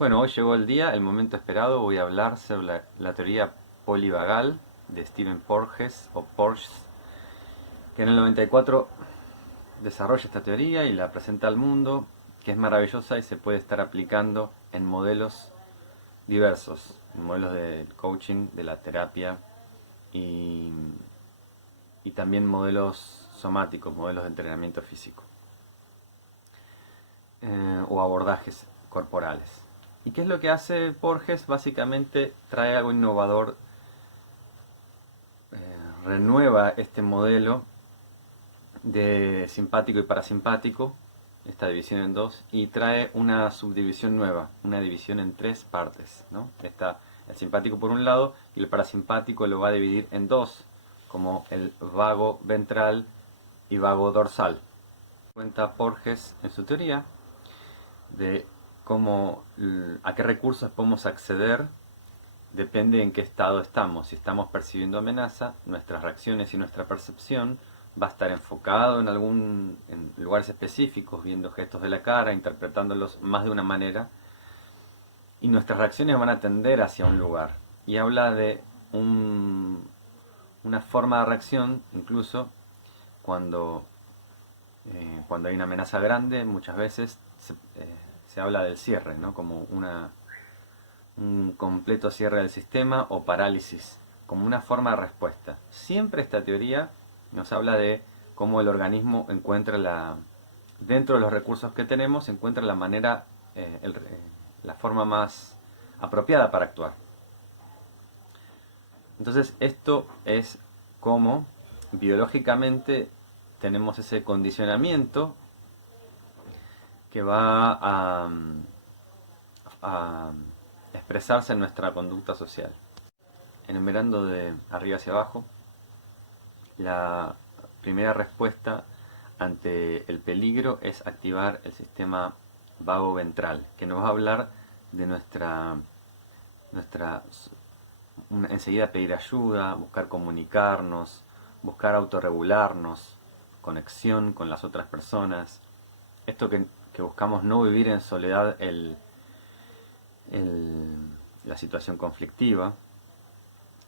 Bueno, hoy llegó el día, el momento esperado. Voy a hablar sobre la teoría polivagal de Stephen Porges o Porges, que en el 94 desarrolla esta teoría y la presenta al mundo, que es maravillosa y se puede estar aplicando en modelos diversos, en modelos de coaching, de la terapia y, y también modelos somáticos, modelos de entrenamiento físico o abordajes corporales. ¿Y qué es lo que hace Porges? Básicamente trae algo innovador, renueva este modelo de simpático y parasimpático, esta división en dos, y trae una subdivisión nueva, una división en tres partes, ¿no? Está el simpático por un lado y el parasimpático lo va a dividir en dos, como el vago ventral y vago dorsal. Cuenta Porges en su teoría de cómo, a qué recursos podemos acceder. Depende en qué estado estamos. Si estamos percibiendo amenaza, nuestras reacciones y nuestra percepción va a estar enfocado en lugares específicos, viendo gestos de la cara, interpretándolos más de una manera, y nuestras reacciones van a tender hacia un lugar. Y habla de una forma de reacción, incluso cuando, cuando hay una amenaza grande, muchas veces se habla del cierre, ¿no? Como un completo cierre del sistema o parálisis, como una forma de respuesta. Siempre esta teoría nos habla de cómo el organismo dentro de los recursos que tenemos, encuentra la manera, la forma más apropiada para actuar. Entonces esto es como biológicamente tenemos ese condicionamiento que va a expresarse en nuestra conducta social. Enumerando de arriba hacia abajo, la primera respuesta ante el peligro es activar el sistema vago ventral, que nos va a hablar de nuestra enseguida pedir ayuda, buscar comunicarnos, buscar autorregularnos, conexión con las otras personas. Esto que buscamos no vivir en soledad la situación conflictiva,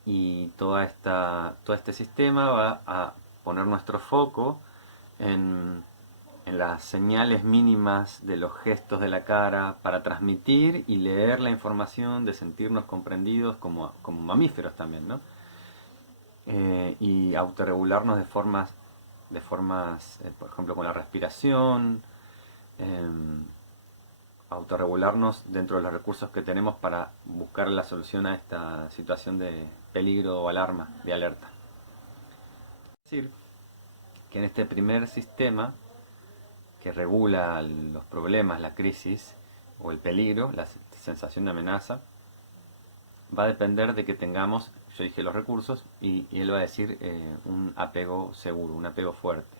y todo este sistema va a poner nuestro foco en las señales mínimas de los gestos de la cara para transmitir y leer la información, de sentirnos comprendidos como mamíferos también, ¿no? Y autorregularnos por ejemplo, con la respiración, eh, autorregularnos dentro de los recursos que tenemos para buscar la solución a esta situación de peligro o alarma, de alerta. Es decir, que en este primer sistema que regula los problemas, la crisis o el peligro, la sensación de amenaza, va a depender de que tengamos, yo dije los recursos, y él va a decir un apego seguro, un apego fuerte,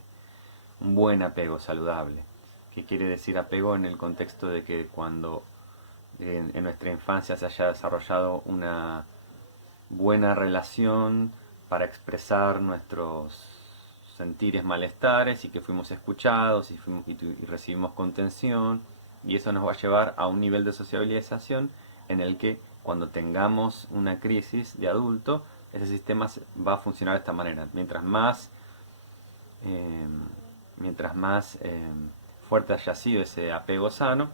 un buen apego saludable. ¿Qué quiere decir apego en el contexto de que cuando en nuestra infancia se haya desarrollado una buena relación para expresar nuestros sentires malestares y que fuimos escuchados y recibimos contención, y eso nos va a llevar a un nivel de sociabilización en el que cuando tengamos una crisis de adulto, ese sistema va a funcionar de esta manera. Eh, mientras más fuerte haya sido ese apego sano,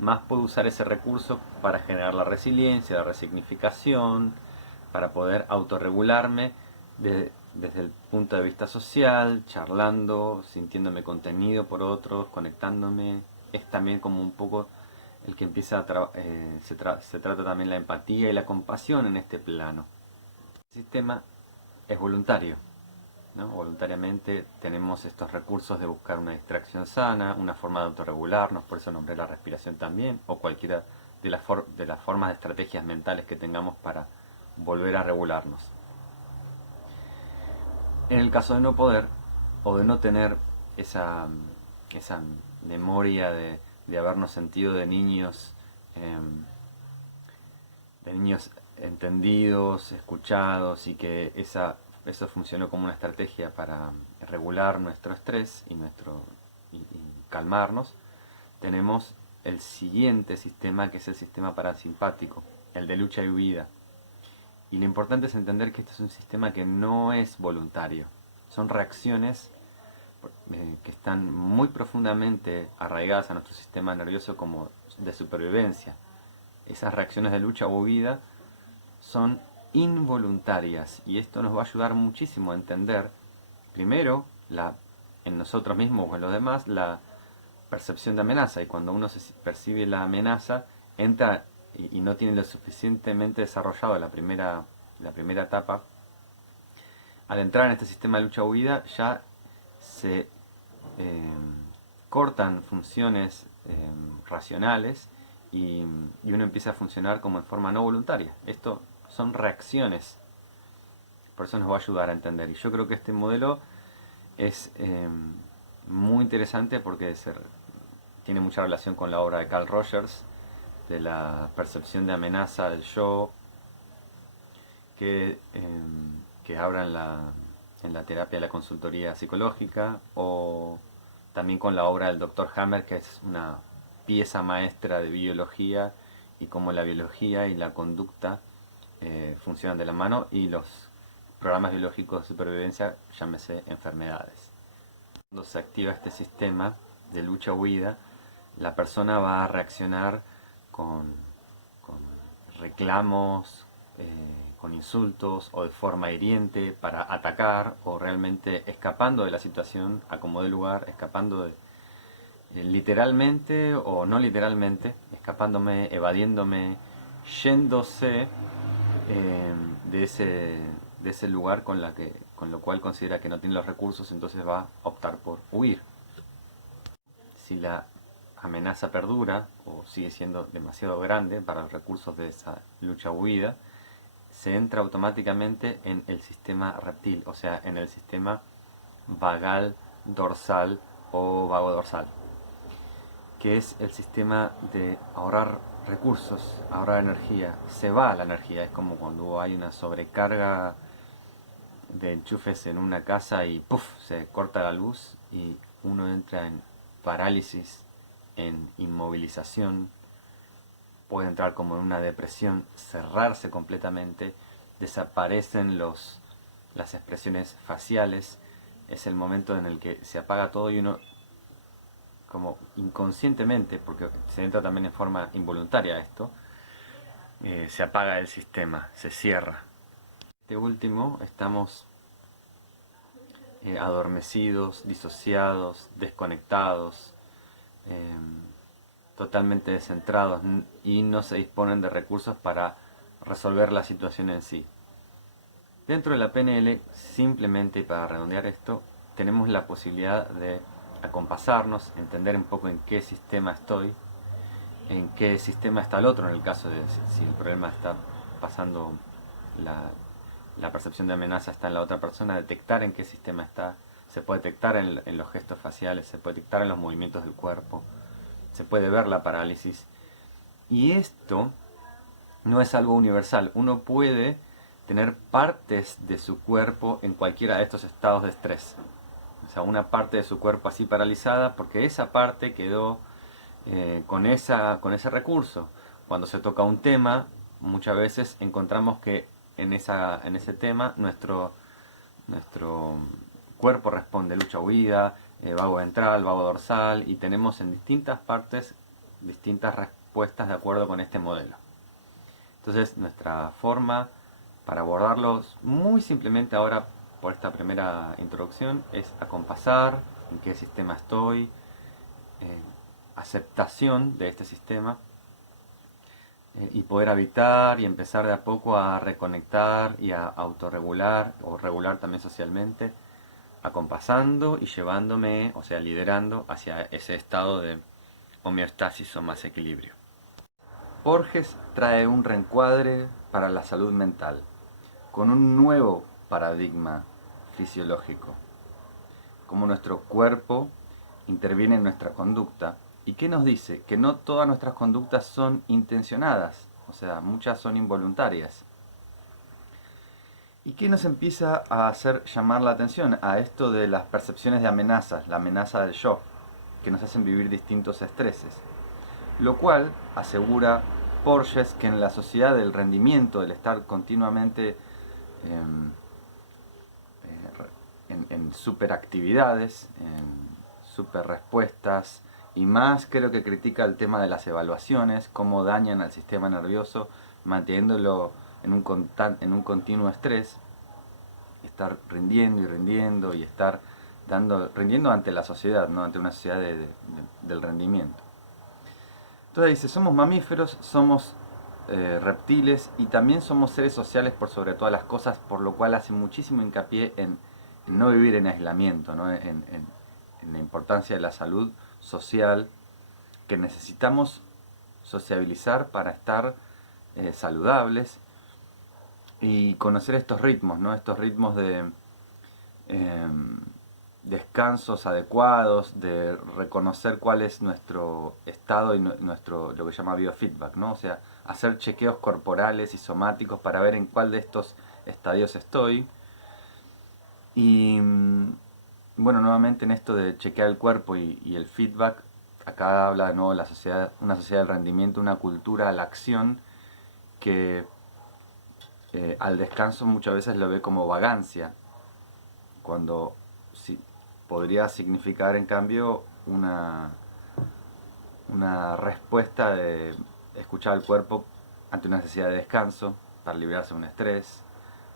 más puedo usar ese recurso para generar la resiliencia, la resignificación, para poder autorregularme desde el punto de vista social, charlando, sintiéndome contenido por otros, conectándome. Es también como un poco el que empieza se trata también la empatía y la compasión en este plano. El sistema es voluntario, ¿no? Voluntariamente tenemos estos recursos de buscar una distracción sana, una forma de autorregularnos, por eso nombré la respiración también, o cualquiera de las formas de estrategias mentales que tengamos para volver a regularnos. En el caso de no poder, o de no tener esa memoria de habernos sentido de niños entendidos, escuchados, y que eso funcionó como una estrategia para regular nuestro estrés y calmarnos, tenemos el siguiente sistema, que es el sistema parasimpático, el de lucha y huida. Y lo importante es entender que este es un sistema que no es voluntario. Son reacciones que están muy profundamente arraigadas a nuestro sistema nervioso como de supervivencia. Esas reacciones de lucha o huida son involuntarias y esto nos va a ayudar muchísimo a entender, primero, en nosotros mismos o en los demás, la percepción de amenaza. Y cuando uno se percibe la amenaza, entra y no tiene lo suficientemente desarrollado la primera etapa, al entrar en este sistema de lucha-huida ya se cortan funciones racionales y uno empieza a funcionar como en forma no voluntaria. Esto son reacciones, por eso nos va a ayudar a entender. Y yo creo que este modelo es muy interesante porque tiene mucha relación con la obra de Carl Rogers, de la percepción de amenaza del yo, que habla en la terapia de la consultoría psicológica, o también con la obra del Dr. Hammer, que es una pieza maestra de biología y cómo la biología y la conducta funcionan de la mano, y los programas biológicos de supervivencia, llámese enfermedades. Cuando se activa este sistema de lucha-huida, la persona va a reaccionar con reclamos, con insultos o de forma hiriente para atacar, o realmente escapando de la situación a como de lugar, escapando literalmente o no literalmente, escapándome, evadiéndome, yéndose de ese lugar con lo cual considera que no tiene los recursos, entonces va a optar por huir. Si la amenaza perdura o sigue siendo demasiado grande para los recursos de esa lucha-huida, se entra automáticamente en el sistema reptil, o sea, en el sistema vagal dorsal o vago dorsal, que es el sistema de ahorrar recursos, ahorrar energía. Se va la energía, es como cuando hay una sobrecarga de enchufes en una casa y ¡puf!, se corta la luz y uno entra en parálisis, en inmovilización, puede entrar como en una depresión, cerrarse completamente, desaparecen las expresiones faciales. Es el momento en el que se apaga todo y uno, como inconscientemente, porque se entra también en forma involuntaria esto, se apaga el sistema, se cierra. Este último, estamos adormecidos, disociados, desconectados, totalmente descentrados, y no se disponen de recursos para resolver la situación en sí. Dentro de la PNL, simplemente, y para redondear esto, tenemos la posibilidad de acompasarnos, entender un poco en qué sistema estoy, en qué sistema está el otro, en el caso de si el problema está pasando, la percepción de amenaza está en la otra persona, detectar en qué sistema está. Se puede detectar en los gestos faciales, se puede detectar en los movimientos del cuerpo, se puede ver la parálisis. Y esto no es algo universal. Uno puede tener partes de su cuerpo en cualquiera de estos estados de estrés. O sea, una parte de su cuerpo así paralizada porque esa parte quedó con ese recurso. Cuando se toca un tema, muchas veces encontramos que en ese tema nuestro cuerpo responde lucha-huida, vago ventral, vago dorsal, y tenemos en distintas partes distintas respuestas de acuerdo con este modelo. Entonces, nuestra forma para abordarlos muy simplemente ahora, por esta primera introducción, es acompasar en qué sistema estoy, aceptación de este sistema, y poder habitar y empezar de a poco a reconectar y a autorregular o regular también socialmente, acompasando y llevándome, o sea, liderando hacia ese estado de homeostasis o más equilibrio. Borges trae un reencuadre para la salud mental, con un nuevo paradigma fisiológico, cómo nuestro cuerpo interviene en nuestra conducta. ¿Y qué nos dice? Que no todas nuestras conductas son intencionadas, o sea, muchas son involuntarias. ¿Y qué nos empieza a hacer llamar la atención? A esto de las percepciones de amenazas, la amenaza del yo, que nos hacen vivir distintos estreses. Lo cual asegura Porges que en la sociedad del rendimiento, del estar continuamente en superactividades, en super respuestas, y más creo que critica el tema de las evaluaciones, cómo dañan al sistema nervioso manteniéndolo en un continuo estrés, estar rindiendo y rindiendo y estar rindiendo ante la sociedad, ¿no? Ante una sociedad del rendimiento. Entonces dice, somos mamíferos, somos reptiles y también somos seres sociales por sobre todas las cosas, por lo cual hace muchísimo hincapié en no vivir en aislamiento, ¿no? en la importancia de la salud social, que necesitamos sociabilizar para estar saludables y conocer estos ritmos, ¿no? Estos ritmos de descansos adecuados, de reconocer cuál es nuestro estado y nuestro, lo que se llama biofeedback, ¿no? O sea, hacer chequeos corporales y somáticos para ver en cuál de estos estadios estoy. Y bueno, nuevamente en esto de chequear el cuerpo y el feedback, acá habla de nuevo una sociedad del rendimiento, una cultura a la acción que al descanso muchas veces lo ve como vagancia, cuando podría significar en cambio una respuesta de escuchar al cuerpo ante una necesidad de descanso para librarse de un estrés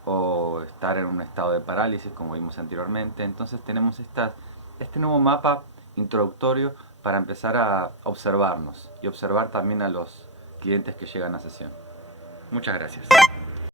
o estar en un estado de parálisis como vimos anteriormente. Entonces tenemos este nuevo mapa introductorio para empezar a observarnos y observar también a los clientes que llegan a sesión. Muchas gracias.